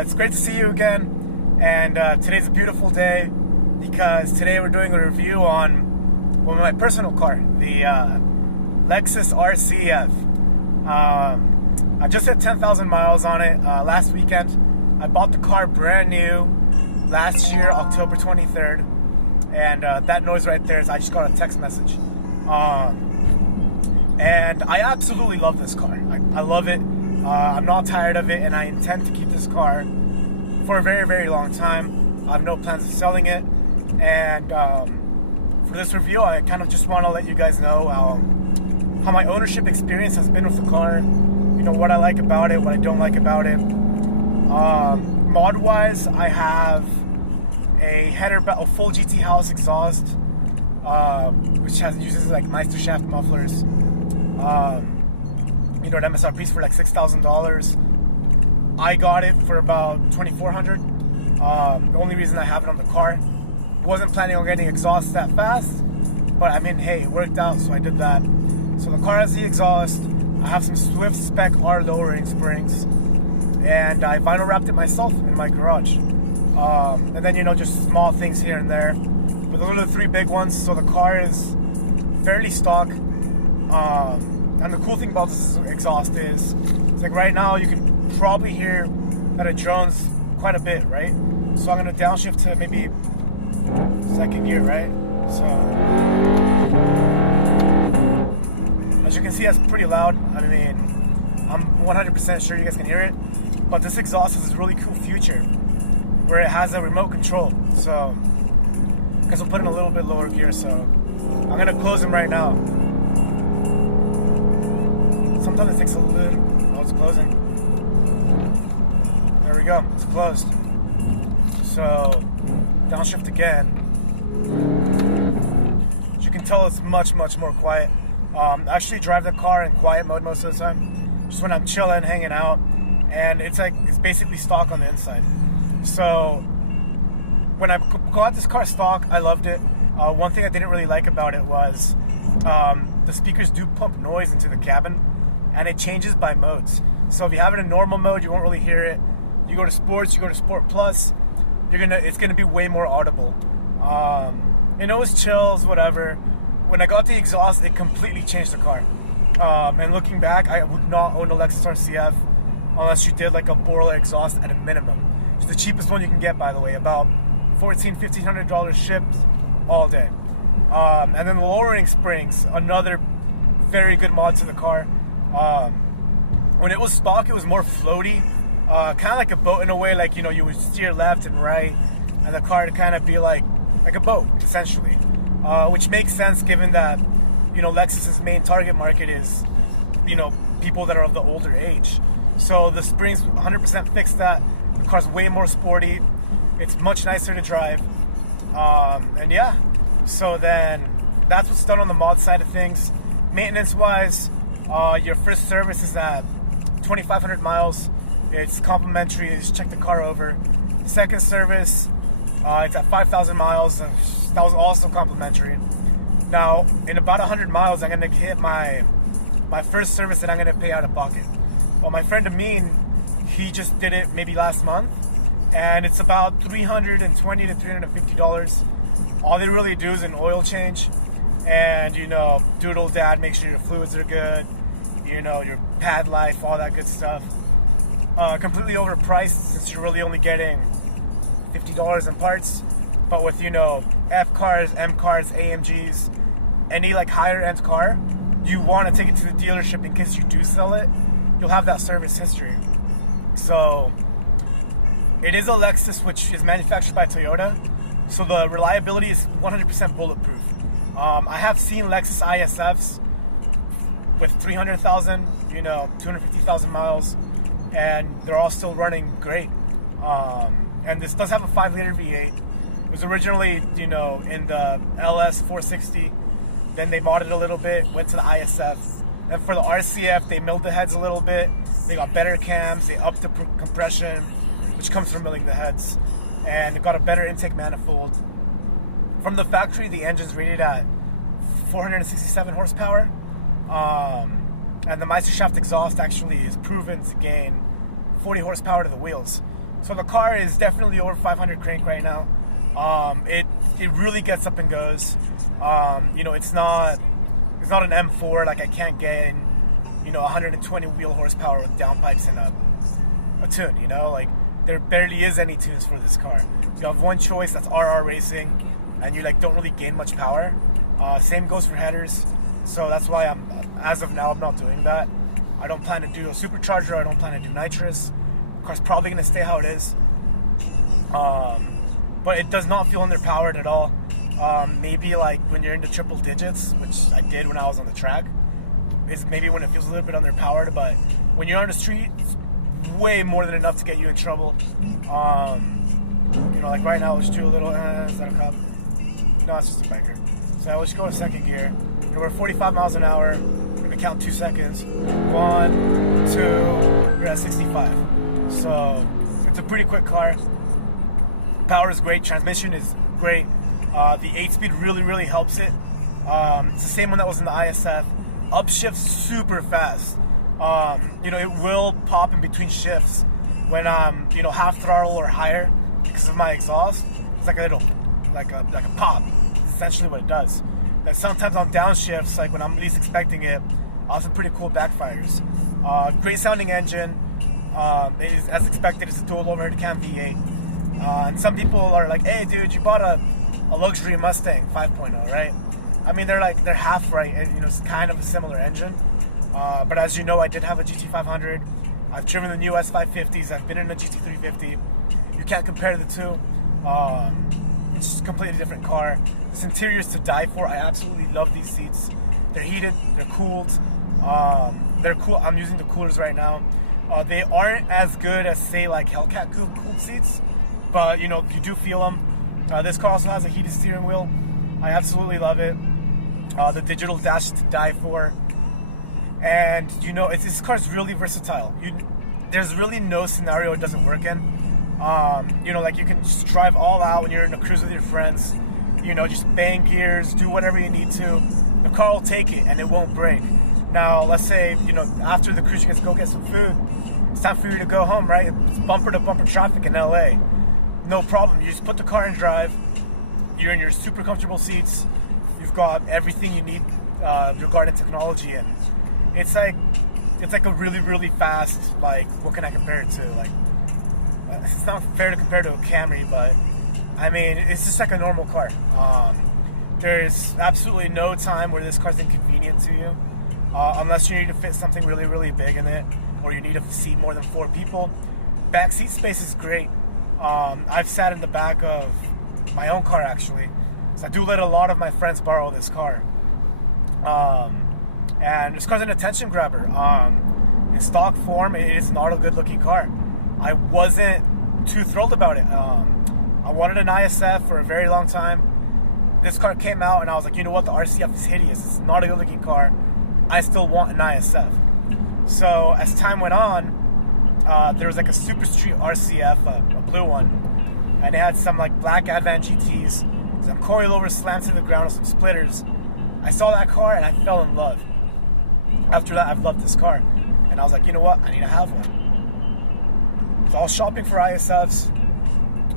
It's great to see you again, and today's a beautiful day because today we're doing a review on my personal car, the Lexus RCF. I just hit 10,000 miles on it last weekend. I bought the car brand new last year, October 23rd, and that noise right there is I just got a text message. And I absolutely love this car. I love it. I'm not tired of it, and I intend to keep this car for a very, very long time. I have no plans of selling it. And for this review, I kind of just want to let you guys know how my ownership experience has been with the car. You know, what I like about it, what I don't like about it. Mod-wise, I have a a full GT house exhaust, which uses like Meister shaft mufflers. You know, at MSRP's for like $6,000. I got it for about $2,400. The only reason I have it on the car, wasn't planning on getting exhaust that fast, but I mean, hey, it worked out, so I did that. So the car has the exhaust. I have some Swift Spec R lowering springs, and I vinyl wrapped it myself in my garage. And then, you know, just small things here and there, but those are the three big ones. So the car is fairly stock. And the cool thing about this exhaust is, it's like right now you can probably hear that it drones quite a bit, right? So I'm gonna downshift to maybe second gear, right? So as you can see, that's pretty loud. I mean, I'm 100% sure you guys can hear it, but this exhaust has this really cool feature where it has a remote control. So I guess we'll put in a little bit lower gear. So I'm gonna close them right now. Sometimes it takes a little. Oh, it's closing. There we go. It's closed. So downshift again. As you can tell, it's much more quiet. I actually drive the car in quiet mode most of the time, just when I'm chilling, hanging out, and it's basically stock on the inside. So when I got this car stock, I loved it. One thing I didn't really like about it was the speakers do pump noise into the cabin, and it changes by modes. So if you have it in normal mode, you won't really hear it. You go to sports, you go to Sport Plus, it's gonna be way more audible. You know, it's chills, whatever. When I got the exhaust, it completely changed the car. And looking back, I would not own a Lexus RCF unless you did like a Borla exhaust at a minimum. It's the cheapest one you can get, by the way, about $1,500 shipped all day. And then the lowering springs, another very good mod to the car. When it was stock, it was more floaty, kind of like a boat in a way. Like, you know, you would steer left and right, and the car to kind of be like a boat essentially, which makes sense given that, you know, Lexus's main target market is, you know, people that are of the older age. So the springs 100% fix that. The car's way more sporty. It's much nicer to drive, and yeah. So then that's what's done on the mod side of things. Maintenance wise, your first service is at 2,500 miles. It's complimentary. You just check the car over. Second service, it's at 5,000 miles. That was also complimentary. Now, in about 100 miles, I'm gonna hit my first service that I'm gonna pay out of pocket. Well, my friend Amin, he just did it maybe last month, and it's about $320 to $350. All they really do is an oil change, and, you know, doodle dad, make sure your fluids are good, you know, your pad life, all that good stuff. Completely overpriced since you're really only getting $50 in parts. But with, you know, F cars, M cars, AMGs, any like higher end car, you want to take it to the dealership in case you do sell it. You'll have that service history. So it is a Lexus which is manufactured by Toyota, so the reliability is 100% bulletproof. I have seen Lexus ISFs with 300,000, you know, 250,000 miles, and they're all still running great. And this does have a 5-liter V8. It was originally, you know, in the LS 460. Then they modded it a little bit, went to the ISF. Then for the RCF, they milled the heads a little bit. They got better cams. They upped the compression, which comes from milling the heads, and it got a better intake manifold. From the factory, the engine's rated at 467 horsepower. And the Meister shaft exhaust actually is proven to gain 40 horsepower to the wheels. So the car is definitely over 500 crank right now. It really gets up and goes. It's not an M4, like I can't get in, 120 wheel horsepower with downpipes and a tune. Like there barely is any tunes for this car. You have one choice, that's RR racing, and you don't really gain much power. Same goes for headers. So that's why as of now, I'm not doing that. I don't plan to do a supercharger. I don't plan to do nitrous. The car's probably going to stay how it is. But it does not feel underpowered at all. Maybe when you're into triple digits, which I did when I was on the track, is maybe when it feels a little bit underpowered. But when you're on the street, it's way more than enough to get you in trouble. Like right now, let's do a little, is that a cop? No, it's just a biker. So let's go to second gear. We're 45 miles an hour. We're gonna count 2 seconds. 1, 2, we're at 65. So it's a pretty quick car. Power is great. Transmission is great. The 8-speed really, really helps it. It's the same one that was in the ISF. Upshifts super fast. It will pop in between shifts when I'm, half throttle or higher because of my exhaust. It's like a little, like a pop. It's essentially what it does. And sometimes on downshifts, like when I'm least expecting it, also pretty cool backfires. Great sounding engine. It is, as expected, it's a dual overhead cam V8. And some people are like, "Hey, dude, you bought a luxury Mustang 5.0, right?" I mean, they're half right. It's kind of a similar engine. But as you know, I did have a GT500. I've driven the new S550s. I've been in a GT350. You can't compare the two. It's just a completely different car. This interior is to die for. I absolutely love these seats. They're heated. They're cooled. They're cool. I'm using the coolers right now. They aren't as good as, say, Hellcat cooled seats, but you do feel them. This car also has a heated steering wheel. I absolutely love it. The digital dash is to die for. And this car is really versatile. There's really no scenario it doesn't work in. You can just drive all out when you're in a cruise with your friends. Just bang gears, do whatever you need to. The car will take it and it won't break. Now, let's say, after the cruise, you guys go get some food. It's time for you to go home, right? It's bumper to bumper traffic in LA. No problem. You just put the car in drive. You're in your super comfortable seats. You've got everything you need regarding technology, and it's like a really, really fast, what can I compare it to? It's not fair to compare to a Camry, but I mean, it's just like a normal car. There's absolutely no time where this car's inconvenient to you, unless you need to fit something really, really big in it, or you need to seat more than 4 people. Back seat space is great. I've sat in the back of my own car, actually. So I do let a lot of my friends borrow this car. And this car's an attention grabber. In stock form, it is not a good looking car. I wasn't too thrilled about it. I wanted an ISF for a very long time. This car came out and I was like, you know what, the RCF is hideous. It's not a good looking car. I still want an ISF. So as time went on, there was a Super Street RCF, a blue one, and it had some black Advan GTs, some coilovers slammed to the ground with some splitters. I saw that car and I fell in love. After that, I've loved this car, and I was like, you know what, I need to have one. So I was shopping for ISFs.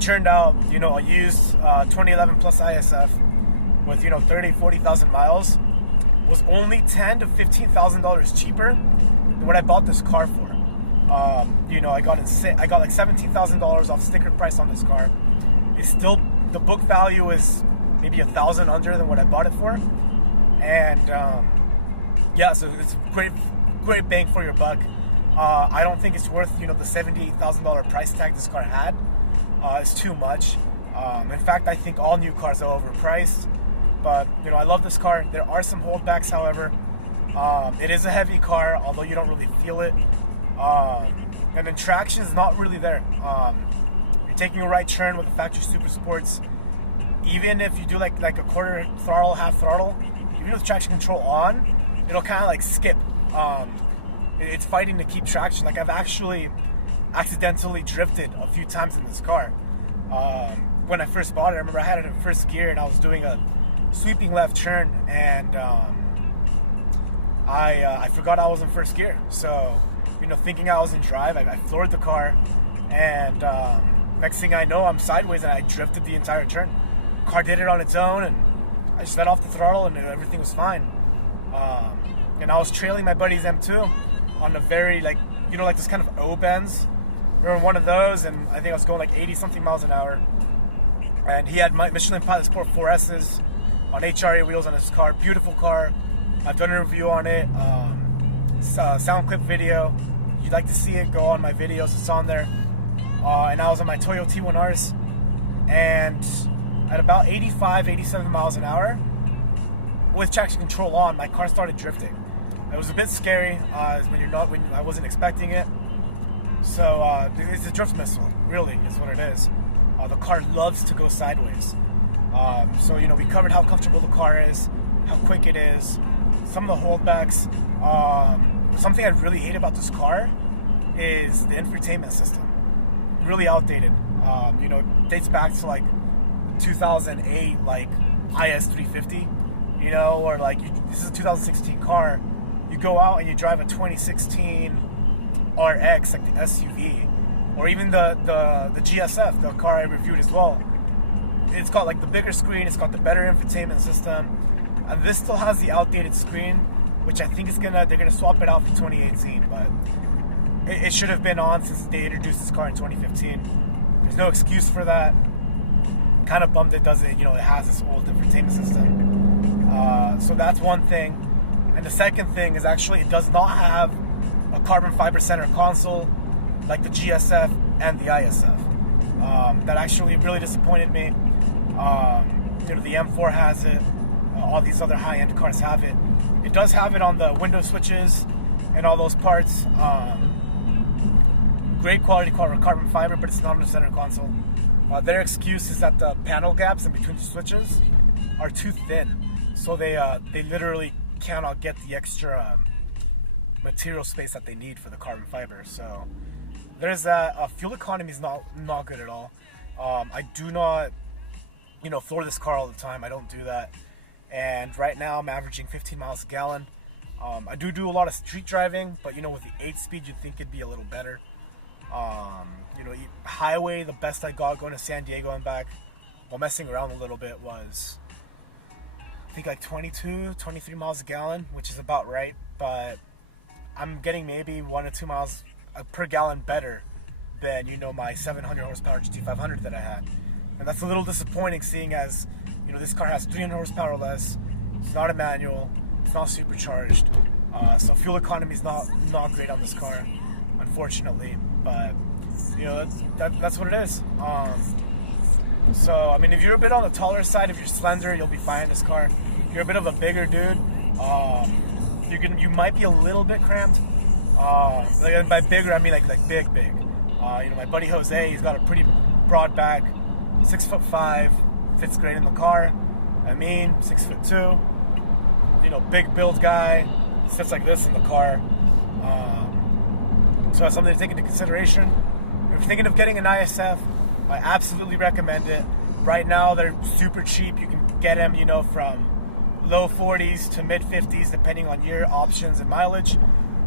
Turned out, a used 2011 plus ISF with 30,000-40,000 miles was only $10,000 to $15,000 cheaper than what I bought this car for. I got $17,000 off sticker price on this car. It's still, the book value is maybe $1,000 under than what I bought it for, and so it's a great bang for your buck. I don't think it's worth the $78,000 price tag this car had. It's too much. In fact, I think all new cars are overpriced. But I love this car. There are some holdbacks, however. It is a heavy car, although you don't really feel it. And then traction is not really there. You're taking a right turn with the factory Super Sports. Even if you do like a quarter throttle, half throttle, even with traction control on, it'll kind of skip. It's fighting to keep traction. I've actually accidentally drifted a few times in this car. When I first bought it, I remember I had it in first gear and I was doing a sweeping left turn, and I forgot I was in first gear. So, thinking I was in drive, I floored the car, and next thing I know, I'm sideways and I drifted the entire turn. Car did it on its own, and I just let off the throttle and everything was fine. And I was trailing my buddy's M2 on a very, like, you know, like this kind of O bends. We were in one of those, and I think I was going like 80 something miles an hour. And he had my Michelin Pilot Sport 4S's on HRA wheels on his car. Beautiful car. I've done a review on it. Sound clip video. If you'd like to see it, go on my videos. It's on there. And I was on my Toyota T1Rs, and at about 85, 87 miles an hour, with traction control on, my car started drifting. It was a bit scary when I wasn't expecting it. So it's a drift missile, really, is what it is. The car loves to go sideways. So, you know, we covered how comfortable the car is, how quick it is, some of the holdbacks. Something I really hate about this car is the infotainment system. Really outdated. You know, it dates back to like 2008, like IS350, you know, or like this is a 2016 car. You go out and you drive a 2016 RX, like the SUV, or even the GSF, the car I reviewed as well. It's got like the bigger screen, it's got the better infotainment system, and this still has the outdated screen, which I think they're gonna swap it out for 2018, but it should have been on since they introduced this car in 2015. There's no excuse for that. Kind of bummed it doesn't, you know, it has this old infotainment system. So that's one thing. And the second thing is actually it does not have a carbon fiber center console like the GSF and the ISF. That actually really disappointed me. You know, the M4 has it. All these other high-end cars have it. It does have it on the window switches and all those parts. Great quality carbon fiber, but it's not on the center console. Their excuse is that the panel gaps in between the switches are too thin, so they literally cannot get the extra material space that they need for the carbon fiber. So there's that. Fuel economy is not good at all. I do not, you know, floor this car all the time. I don't do that. And right now I'm averaging 15 miles a gallon. I do a lot of street driving, but you know, with the 8-speed, you'd think it'd be a little better. You know, highway, the best I got going to San Diego and back while messing around a little bit was, I think, like 22, 23 miles a gallon, which is about right, but I'm getting maybe 1 or 2 miles per gallon better than, you know, my 700 horsepower GT500 that I had. And that's a little disappointing, seeing as, you know, this car has 300 horsepower less. It's not a manual. It's not supercharged. So fuel economy is not great on this car, unfortunately. But, you know, that's what it is. So, I mean, if you're a bit on the taller side, if you're slender, you'll be fine in this car. If you're a bit of a bigger dude, you might be a little bit cramped. Like, by bigger, I mean like big. You know, my buddy Jose, he's got a pretty broad back, 6'5", fits great in the car. I mean, 6'2", you know, big build guy, sits like this in the car. So that's something to take into consideration. If you're thinking of getting an ISF, I absolutely recommend it. Right now, they're super cheap. You can get them, you know, from low 40s to mid 50s, depending on your options and mileage.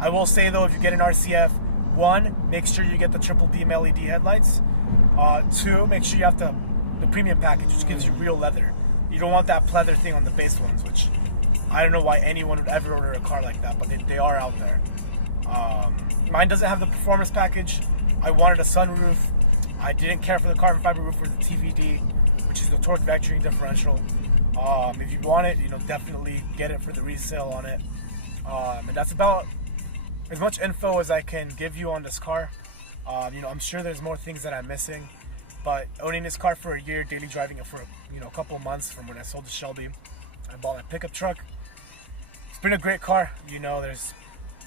I will say though, if you get an RCF, 1, make sure you get the triple beam LED headlights. 2, make sure you have the premium package, which gives you real leather. You don't want that pleather thing on the base ones, which I don't know why anyone would ever order a car like that, but they are out there. Mine doesn't have the performance package. I wanted a sunroof. I didn't care for the carbon fiber roof or the TVD, which is the torque vectoring differential. If you want it, you know, definitely get it for the resale on it. And that's about as much info as I can give you on this car. You know, I'm sure there's more things that I'm missing, but owning this car for a year, daily driving it for, you know, a couple of months from when I sold the Shelby, I bought my pickup truck. It's been a great car. You know, there's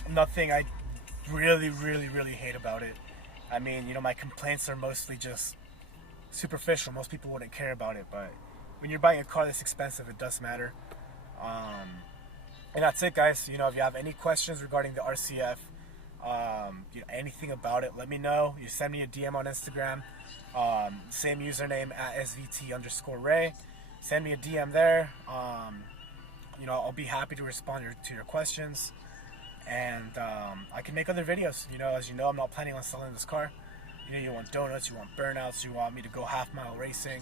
nothing I really hate about it. I mean, you know, my complaints are mostly just superficial. Most people wouldn't care about it, but when you're buying a car this expensive, it does matter. And that's it, guys. You know, if you have any questions regarding the RCF, you know, anything about it, let me know. You send me a DM on Instagram, same username at svt_ray. Send me a DM there. You know, I'll be happy to respond to your questions. And I can make other videos. You know, as you know, I'm not planning on selling this car. You know, you want donuts, you want burnouts, you want me to go half-mile racing.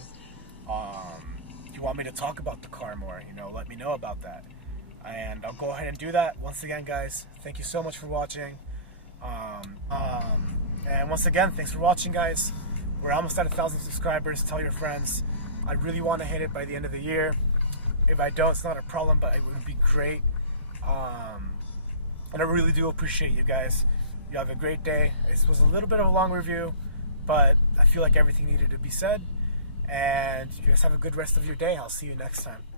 You want me to talk about the car more, you know, let me know about that. And I'll go ahead and do that. Once again, guys, thank you so much for watching. And once again, thanks for watching, guys. We're almost at 1,000 subscribers. Tell your friends. I really want to hit it by the end of the year. If I don't, it's not a problem, but it would be great. And I really do appreciate you guys. You have a great day. This was a little bit of a long review, but I feel like everything needed to be said. And you guys have a good rest of your day. I'll see you next time.